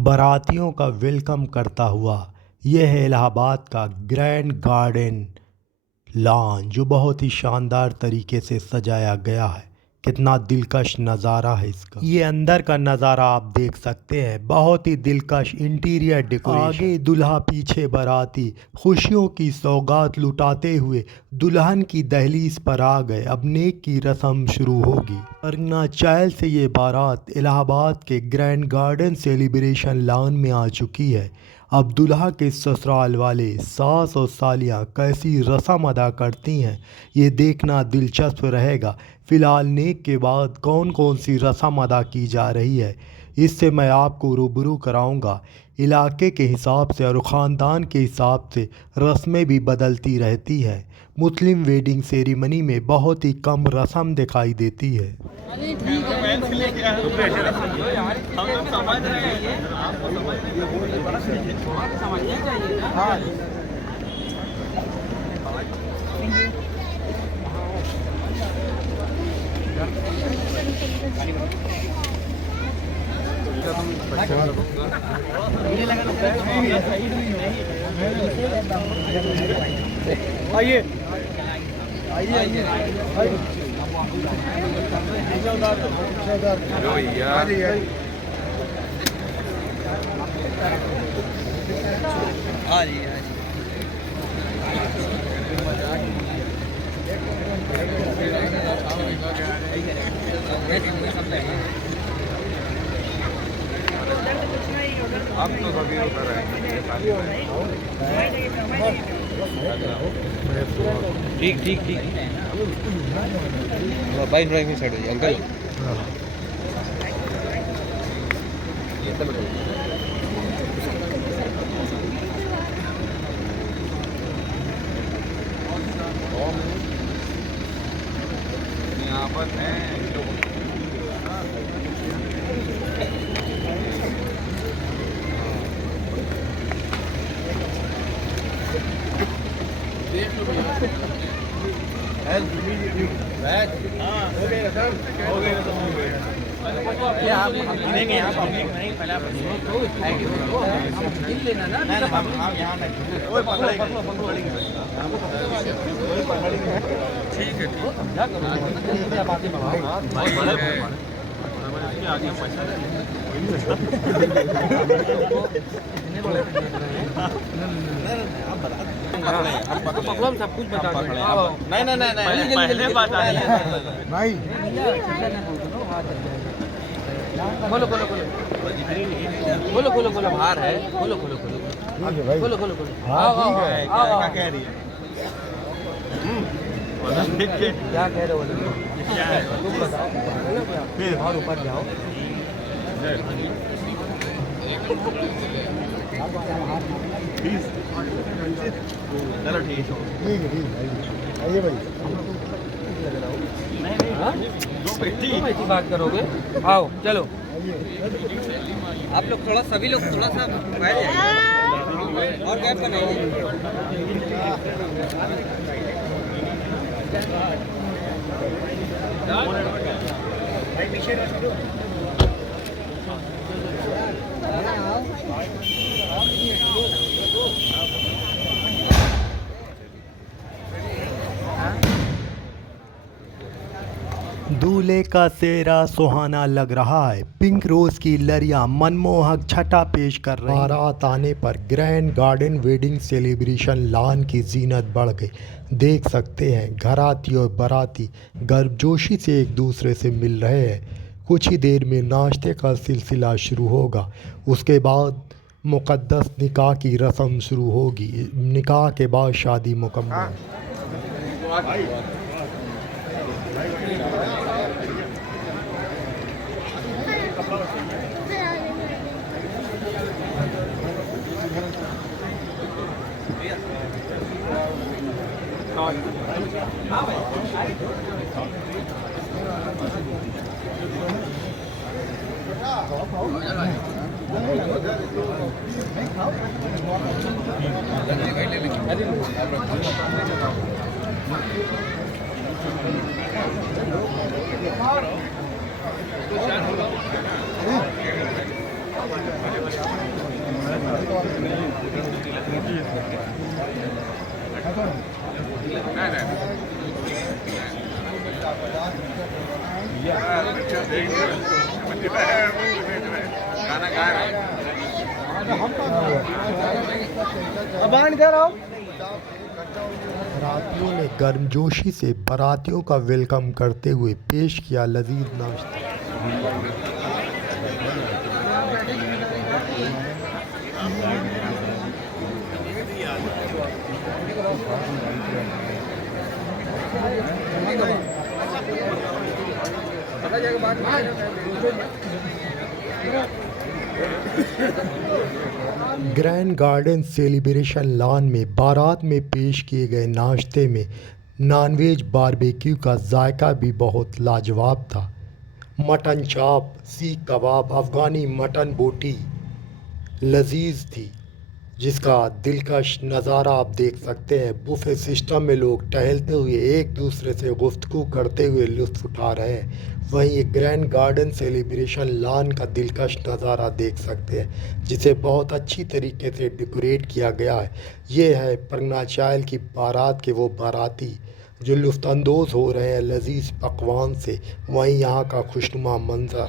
बारातियों का वेलकम करता हुआ यह है इलाहाबाद का ग्रैंड गार्डन लॉन, जो बहुत ही शानदार तरीके से सजाया गया है। कितना दिलकश नज़ारा है इसका। ये अंदर का नज़ारा आप देख सकते हैं, बहुत ही दिलकश इंटीरियर डेकोरेशन। आगे दुल्हा पीछे बाराती खुशियों की सौगात लुटाते हुए दुल्हन की दहलीज पर आ गए। अब नेक की रस्म शुरू होगी। अर्नाचल से ये बारात इलाहाबाद के ग्रैंड गार्डन सेलिब्रेशन लॉन में आ चुकी है। अब दुल्हा के ससुराल वाले सास और सालियाँ कैसी रस्म अदा करती हैं, ये देखना दिलचस्प रहेगा। फ़िलहाल नेक के बाद कौन कौन सी रस्म अदा की जा रही है, इससे मैं आपको रूबरू कराऊंगा। इलाके के हिसाब से और ख़ानदान के हिसाब से रस्में भी बदलती रहती हैं। मुस्लिम वेडिंग सेरेमनी में बहुत ही कम रस्म दिखाई देती है। आइए आइए आइए आप तो कभी उतर रहे ठीक ठीक ठीक बाइक ड्राइविंग साइड है अंकल। यहाँ पर है ये आप गिनेंगे यहाँ पर नहीं पहले आप गिन लेना ना आप यहाँ नहीं कोई पकड़ेगा ठीक है पकड़ो हम सब कुछ बता नहीं नहीं नहीं पहले बता नहीं खोलो खोलो खोलो खोलो खोलो खोलो बाहर है खोलो खोलो खोलो खोलो खोलो खोलो क्या कह रही है क्या कह रहे हो क्या है तुम बताओ फिर और ऊपर जाओ चलो ठीक है आइए भाई नहीं बात करोगे आओ चलो आप लोग थोड़ा सभी लोग थोड़ा सा बैठ जाइए और गैप बनाइए दूल्हे का चेहरा सुहाना लग रहा है। पिंक रोज की लड़ियां मनमोहक छटा पेश कर रही हैं। बारात आने पर grand garden wedding celebration lawn की जीनत बढ़ गई। देख सकते हैं घराती और बाराती गर्मजोशी से एक दूसरे से मिल रहे हैं। कुछ ही देर में नाश्ते का सिलसिला शुरू होगा। उसके बाद मुक़द्दस निकाह की रस्म शुरू होगी। निकाह के बाद शादी मुकम्मल। बारातियों ने गर्मजोशी से बारातियों का वेलकम करते हुए पेश किया लजीज नाश्ता। ग्रैंड गार्डन सेलिब्रेशन लॉन में बारात में पेश किए गए नाश्ते में नॉनवेज बारबेक्यू का जायका भी बहुत लाजवाब था। मटन चाप, सीख कबाब, अफ़गानी मटन बोटी लजीज थी, जिसका दिलकश नज़ारा आप देख सकते हैं। बुफे सिस्टम में लोग टहलते हुए एक दूसरे से गुफ्तगू करते हुए लुत्फ़ उठा रहे हैं। वहीं एक ग्रैंड गार्डन सेलिब्रेशन लॉन का दिलकश नज़ारा देख सकते हैं, जिसे बहुत अच्छी तरीके से डेकोरेट किया गया है। ये है प्रज्ञा चायल की बारात के वो बाराती जो लुत्फ़अंदोज़ हो रहे हैं लजीज पकवान से। वहीं यहाँ का खुशनुमा मंजर।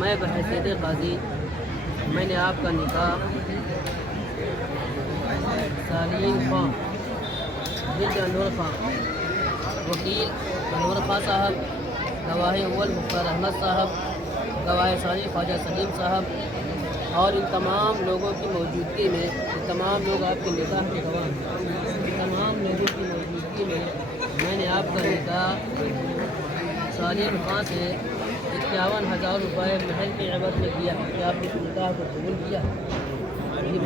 मैं बहैसियत काजी मैंने आपका निकाह सालीन खां बिन्त अनवर खां वकील अनवर खां साहब, गवाह अव्वल मुख्तार अहमद साहब, गवाह सानी ख्वाजा सलीम साहब और इन तमाम लोगों की मौजूदगी में, तमाम लोग आपके निकाह के गवाह, तमाम लोगों की मौजूदगी में मैंने आपका निकाह सालीम खां से 51,000 रुपये महल के एवज में किया कि आपने इस निकाह को कबूल किया। जी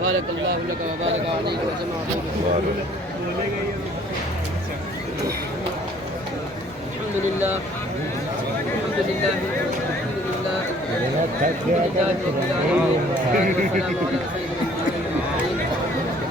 बारक अल्लाह लक व बारक अलैक व जमा अल्हम्दुलिल्लाह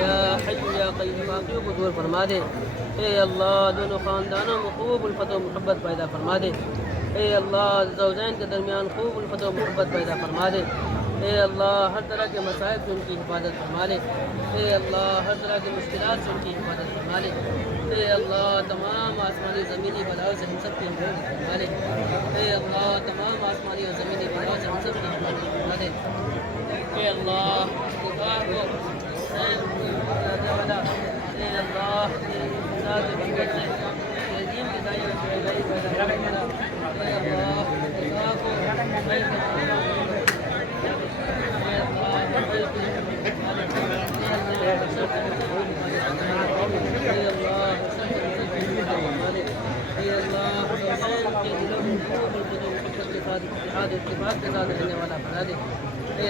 या हय्यु या क़य्यूम आखियों को दूर फरमा दे। ए अल्लाह दोनों ख़ानदानों में खूब उल्फ़त व मोहब्बत पैदा फरमा दे। ए अल्लाह ज़ौजैन के दरमियान खूब उल्फ़त व मोहब्बत पैदा फरमा दे। ए अल्लाह हर तरह के मसाइब से उनकी हिफाजत फरमा ले। ए अल्लाह हर तरह की मुश्किलात से उनकी हिफाजत फरमा ले। ए अल्लाह तमाम आसमानी ज़मीनी बलाओं से हम सब की हिफाजत फरमा ले। ए अल्लाह तमाम आसमानी और ज़मीनी बलाओं से हम सब की हिफाजत फरमा ले। ए अल्लाह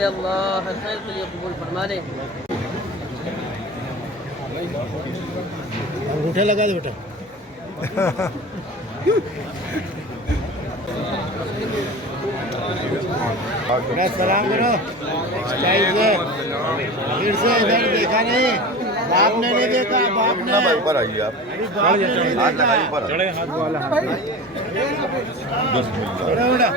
अल्लाह हर खैर के लिए कबूल फरमा दे। अंगूठे लगा दो बेटा। सलाम करो स्टाइल से, फिर से इधर देखा नहीं, बाप ने नहीं देखा, बाप ने पर आइए आप बाप ने नहीं देखा। चढ़े हाथ वाला बेटा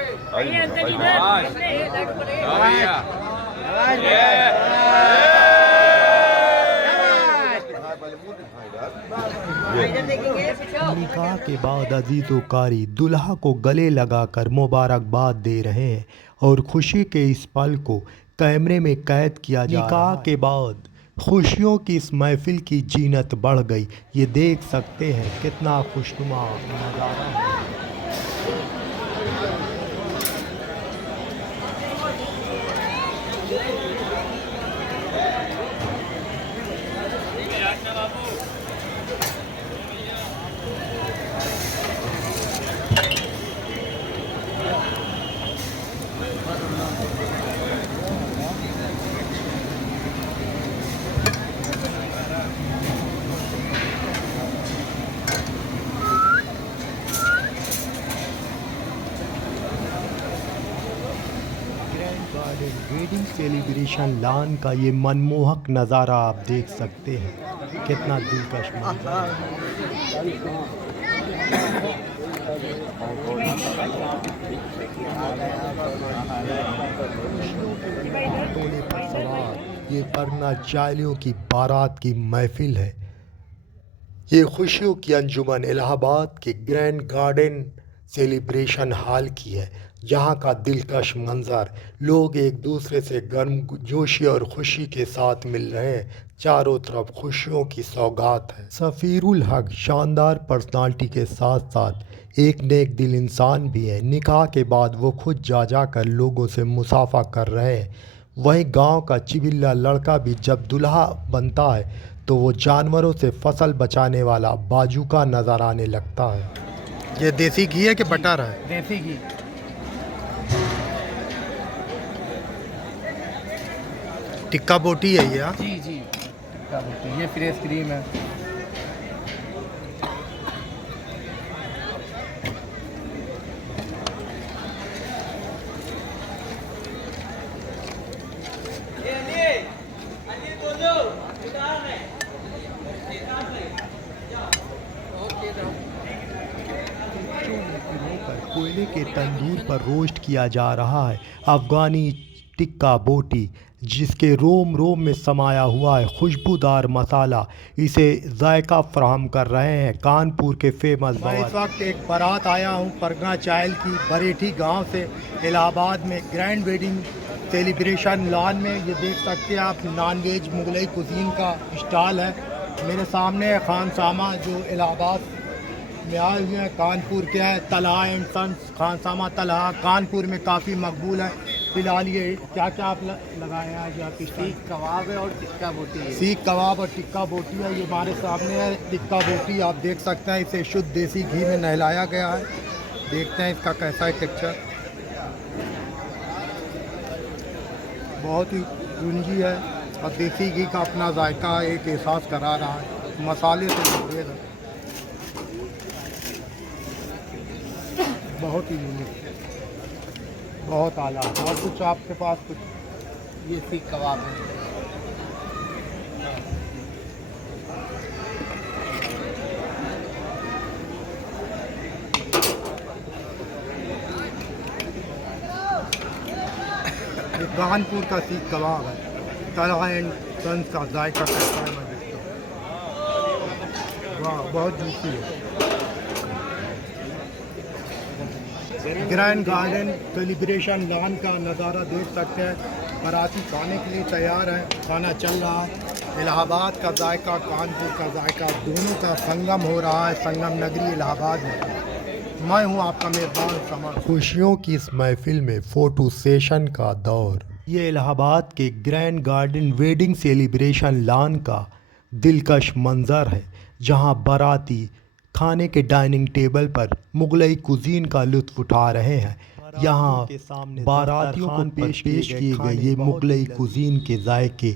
निकाह के बाद अजीज़ो कारी दुल्हा को गले लगाकर मुबारकबाद दे रहे हैं और खुशी के इस पल को कैमरे में कैद किया जा रहा है। निकाह के बाद खुशियों की इस महफिल की जीनत बढ़ गई। ये देख सकते हैं कितना खुशनुमा नज़ारा है। वेडिंग सेलिब्रेशन लॉन का ये मनमोहक नज़ारा आप देख सकते हैं, कितना दिलकश मंजर है। तोले पर सवार ये परना चालियों की बारात की महफिल है। ये खुशियों की अंजुमन इलाहाबाद के ग्रैंड गार्डन सेलिब्रेशन हॉल की है, जहाँ का दिलकश मंजर, लोग एक दूसरे से गर्मजोशी और खुशी के साथ मिल रहे हैं। चारों तरफ खुशियों की सौगात है। सफ़ीरुल हक शानदार पर्सनालिटी के साथ साथ एक नेक दिल इंसान भी है। निकाह के बाद वो खुद जा कर लोगों से मुसाफा कर रहे हैं। वहीं गांव का चिबिल्ला लड़का भी जब दूल्हा बनता है तो वो जानवरों से फसल बचाने वाला बाजूका नज़र आने लगता है। ये देसी घी है कि बटर है? देसी घी। टिक्का बोटी है ये? जी जी, क्या बोलते हैं, ये फ्रेश क्रीम है। कोयले के तंदूर पर रोस्ट किया जा रहा है अफ़गानी टिक्का बोटी, जिसके रोम रोम में समाया हुआ है खुशबूदार मसाला। इसे जायका फराहम कर रहे हैं कानपुर के फेमस। मैं इस वक्त एक बारात आया हूँ परगना चायल की बरेठी गांव से इलाहाबाद में ग्रैंड वेडिंग सेलिब्रेशन लॉन में। ये देख सकते हैं आप, नॉन वेज मुगलई कुजीन का स्टॉल है। मेरे सामने खानसामा जो इलाहाबाद में आए हुए हैं, कानपुर के है, तलहा एंड सन्स खानसामा तलहा कानपुर में काफ़ी मकबूल है। फिलहाल ये क्या क्या आप लगाए हैं आज? आपकी सीख कबाब है और टिक्का बोटी है। सीख कबाब और टिक्का बोटी है। ये हमारे सामने है टिक्का बोटी, आप देख सकते हैं। इसे शुद्ध देसी घी में नहलाया गया है। देखते हैं इसका कैसा है टेक्सचर। बहुत ही गुंजी है और देसी घी का अपना जायका एक एहसास करा रहा है। मसाले से लबरेज है, बहुत ही यूनिक, बहुत आला। और कुछ आपके पास कुछ? ये सीख कबाब है। ये कानपुर का सीख कबाब है। तलहा एंड सन्स का जायका कैसा है मैं देखता हूँ। वाह, बहुत जूसी है। ग्रैंड गार्डन सेलिब्रेशन लॉन का नज़ारा देख सकते हैं। बाराती खाने के लिए तैयार है, खाना चल रहा है। इलाहाबाद का जायका, कानपुर का जायका, दोनों का संगम हो रहा है संगम नगरी इलाहाबाद में। मैं हूं आपका मेज़बान समर। खुशियों की इस महफिल में फ़ोटो सेशन का दौर। ये इलाहाबाद के grand garden wedding celebration lawn का दिलकश मंजर है, जहां बाराती खाने के डाइनिंग टेबल पर मुगलई कुजीन का लुत्फ़ उठा रहे हैं। यहाँ बारातियों को पेश किए गए ये मुगलई कुजीन के जायके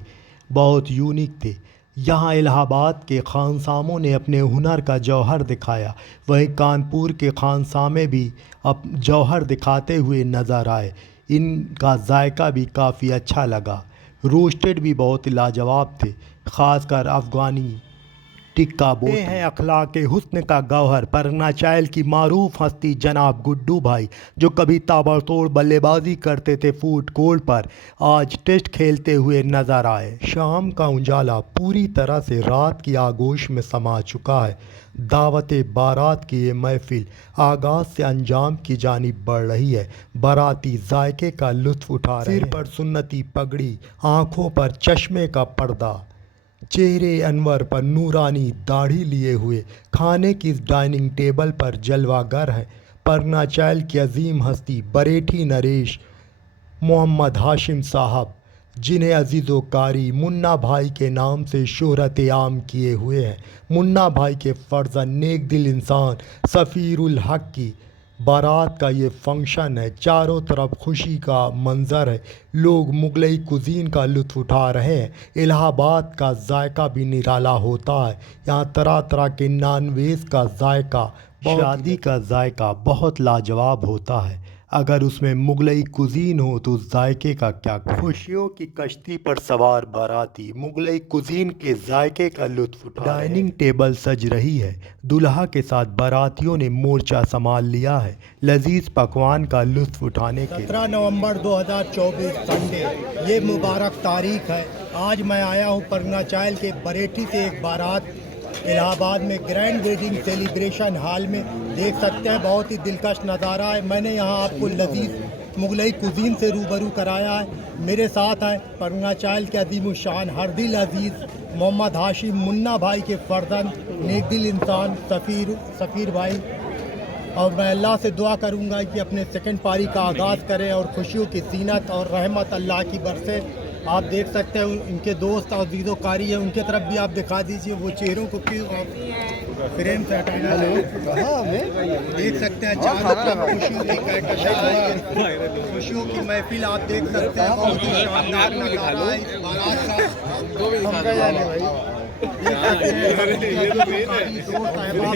बहुत यूनिक थे। यहाँ इलाहाबाद के खानसामों ने अपने हुनर का जौहर दिखाया, वहीं कानपुर के खानसामे भी अब जौहर दिखाते हुए नज़र आए। इनका जायका भी काफ़ी अच्छा लगा। रोस्टेड भी बहुत लाजवाब थे, ख़ासकर अफ़गानी टिक्का बोटी हैं अखलाक हुस्न का गौहर परगना चायल की मारूफ हस्ती जनाब गुड्डू भाई, जो कभी ताबड़तोड़ बल्लेबाजी करते थे फूड कोर्ट पर, आज टेस्ट खेलते हुए नजर आए। शाम का उजाला पूरी तरह से रात की आगोश में समा चुका है। दावत बारात की ये महफिल आगाज़ से अंजाम की जानिब बढ़ रही है। बाराती जायके का लुत्फ़ उठा रहे हैं। सिर पर सुन्नती पगड़ी, आँखों पर चश्मे का पर्दा, चेहरे अनवर पर नूरानी दाढ़ी लिए हुए खाने की इस डाइनिंग टेबल पर जलवागर है परगना चायल की अजीम हस्ती बरेठी नरेश मोहम्मद हाशिम साहब, जिन्हें अजीज़ो कारी मुन्ना भाई के नाम से शोहरत आम किए हुए हैं। मुन्ना भाई के फ़र्जंद नेक दिल इंसान सफ़ीरुल हक की बारात का ये फंक्शन है। चारों तरफ खुशी का मंजर है, लोग मुगलई कुजीन का लुत्फ़ उठा रहे हैं। इलाहाबाद का जायका भी निराला होता है। यहाँ तरह तरह के नॉन वेज का जायका, शादी का जायका बहुत लाजवाब होता है। अगर उसमें मुगलई कुजीन हो तो उस जायके का क्या करें। खुशियों की कश्ती पर सवार बाराती मुगलई कुजीन के जायके का लुत्फ उठा रहे हैं। डाइनिंग टेबल सज रही है, दुल्हा के साथ बारातियों ने मोर्चा संभाल लिया है लजीज पकवान का लुत्फ उठाने के। 17 नवंबर 2024 संडे, ये मुबारक तारीख है। आज मैं आया हूँ परगनाचायल के बरेठी से एक बारात इलाहाबाद में ग्रैंड वेडिंग सेलिब्रेशन हॉल में। देख सकते हैं बहुत ही दिलकश नज़ारा है। मैंने यहाँ आपको लजीज मुगलई कुजीन से रूबरू कराया है। मेरे साथ हैं परगनाचायल के अजीमुशान हरदिल अजीज़ मोहम्मद हाशिम मुन्ना भाई के फर्जंद, नेकदिल इंसान सफ़ीर भाई। और मैं अल्लाह से दुआ करूँगा कि अपने सेकंड पारी का आगाज़ करें और खुशियों की जीनत और रहमत अल्लाह की बरसे। आप देख सकते हैं इनके दोस्त और दीदोकारी है, उनके तरफ भी आप दिखा दीजिए। वो चेहरों को क्यों फ्रेम से हटाना देख सकते हैं। चारों तरफ खुशियों की कहकशां है, खुशियों की महफिल आप देख सकते हैं। बहुत ही शानदार नज़ारा है इस बारात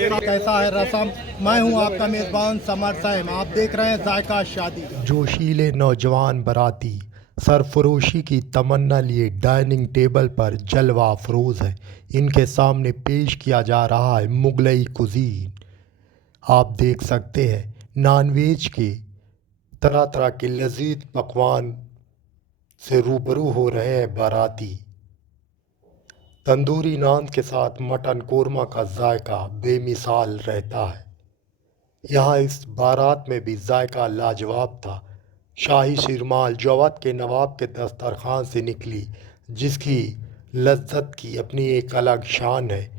का। कैसा है रस्म। मैं हूँ आपका मेज़बान समर साहब, आप देख रहे हैं जायका शादी। जोशीले नौजवान बाराती सरफरोशी की तमन्ना लिए डाइनिंग टेबल पर जलवा अफरोज़ है। इनके सामने पेश किया जा रहा है मुगलई कुजीन। आप देख सकते हैं नॉनवेज के तरह तरह के लजीज पकवान से रूबरू हो रहे हैं बाराती। तंदूरी नान के साथ मटन कोरमा का जायका बेमिसाल रहता है। यहाँ इस बारात में भी जायका लाजवाब था। शाही शिरमाल जवाद के नवाब के दस्तरखान से निकली, जिसकी लज्जत की अपनी एक अलग शान है।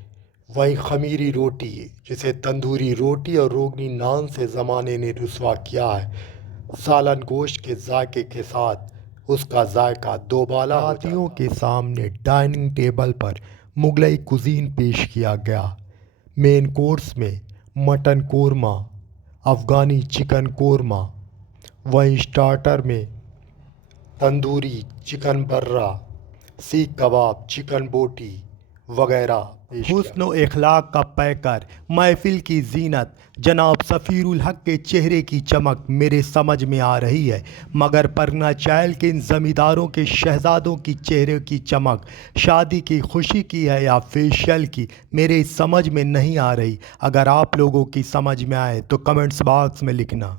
वहीं खमीरी रोटी, जिसे तंदूरी रोटी और रोगनी नान से ज़माने ने रुसवा किया है, सालन गोश्त के जायके के साथ उसका जायका दोबाला। हाथियों के सामने डाइनिंग टेबल पर मुगलई कुजीन पेश किया गया। मेन कोर्स में मटन कोरमा, अफ़गानी चिकन कोरमा, वहीं स्टार्टर में तंदूरी चिकन बर्रा, सीख कबाब, चिकन बोटी वगैरह। हुस्न व इखलाक का पैकर, महफिल की जीनत, जनाब सफ़ीरुल हक के चेहरे की चमक मेरे समझ में आ रही है, मगर परगनाचायल के इन ज़मींदारों के शहज़ादों की चेहरे की चमक शादी की खुशी की है या फेशियल की, मेरे समझ में नहीं आ रही। अगर आप लोगों की समझ में आए तो कमेंट्स बॉक्स में लिखना।